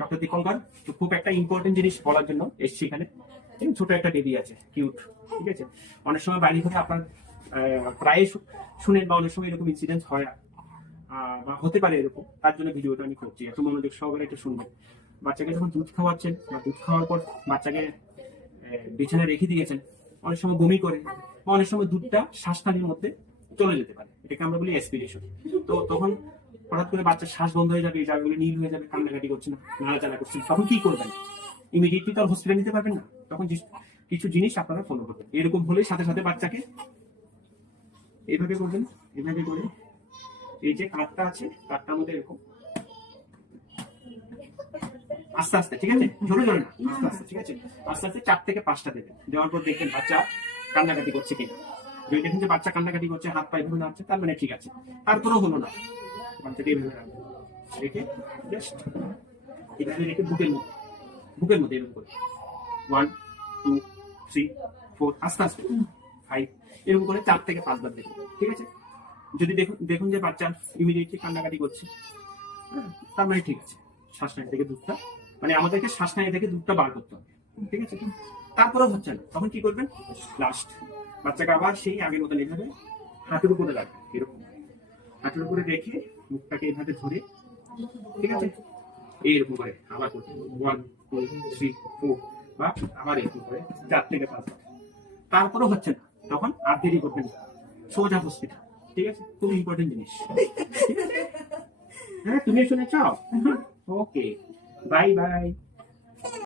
Doctor Dipankar. তো খুব একটা ইম্পর্টেন্ট জিনিস বলার জন্য এসছি এখানে। ছোট একটা বেবি আছে, কিউট, ঠিক আছে। অনেক সময় বাড়ি ঘরে আপনার প্রায় শুনেন বা অনেক সময় এরকম ইনসিডেন্ট হয় বা হতে পারে এরকম। তার জন্য ভিডিওটা আমি করছি, একটু মনোযোগ সহকারে একটু শুনবেন। বাচ্চাকে যখন দুধ খাওয়াচ্ছেন বা দুধ খাওয়ার পর বাচ্চাকে বিছানায় রেখে দিয়েছেন, অনেক সময় বমি করে বা অনেক সময় দুধটা শ্বাসনালীর মধ্যে চলে যেতে পারে, এটাকে আমরা বলি অ্যাসপিরেশন। তো তখন হঠাৎ করে বাচ্চার শ্বাস বন্ধ হয়ে যাবে, এই জায়গাগুলো নীল হয়ে যাবে, কান্নাকাটি করছে না, নাড়াচাড়া করছে, তখন কি করবেন? ইমিডিয়েটলি তো আর হসপিটাল নিতে পারবেন না। তখন কিছু জিনিস আপনারা ফলো করবেন। এরকম হলে সাথে সাথে বাচ্চাকে এইভাবে করবেন, এইভাবে করে এই যে কাঠটা আছে, কাঠটার মধ্যে এরকম আস্তে আস্তে, ঠিক আছে, জোরে জোরে না, আস্তে আস্তে, ঠিক আছে, আস্তে আস্তে 4 থেকে 5টা দেবেন। দেওয়ার পর দেখবেন বাচ্চা কান্নাকাটি করছে কিনা। যদি দেখেন যে বাচ্চা কান্নাকাটি করছে, হাত পায়ে ধরে নাড়ছে, তার মানে ঠিক আছে। তারপরেও হলো না, বাচ্চাকে এইভাবে রাখবেন, রেখে জাস্ট এভাবে রেখে বুকের মধ্যে এরকম করে 1 2 3 4 আস্তে আস্তে 5 এরকম করে 4 থেকে 5 বার দেবেন, ঠিক আছে। যদি দেখুন যে বাচ্চা ইমিডিয়েটলি কান্নাকাটি করছে, তার মানে ঠিক আছে, শ্বাসনালী থেকে দুধটা, মানে আমাদেরকে শ্বাসনালী থেকে দুধটা বার করতে হবে, ঠিক আছে। তারপরেও হচ্ছে না, তখন কি করবেন? লাস্ট বাচ্চাকে আবার সেই আগের মতন এইভাবে হাতের উপরে রাখবেন, এরকম হাতের উপরে রেখে মুখটাকে এইভাবে ধরে, ঠিক আছে, এইরকম করে আবার করতে 1 2 3 4 বা আবার এরকম করে 4 থেকে 5 বার। তারপরেও হচ্ছে না, তখন আর দেরি করবেন না, সোজা হসপিটাল, ঠিক আছে। খুব ইম্পর্টেন্ট জিনিস, ঠিক আছে। হ্যাঁ, তুমি শুনে চাও? ওকে, বাই বাই।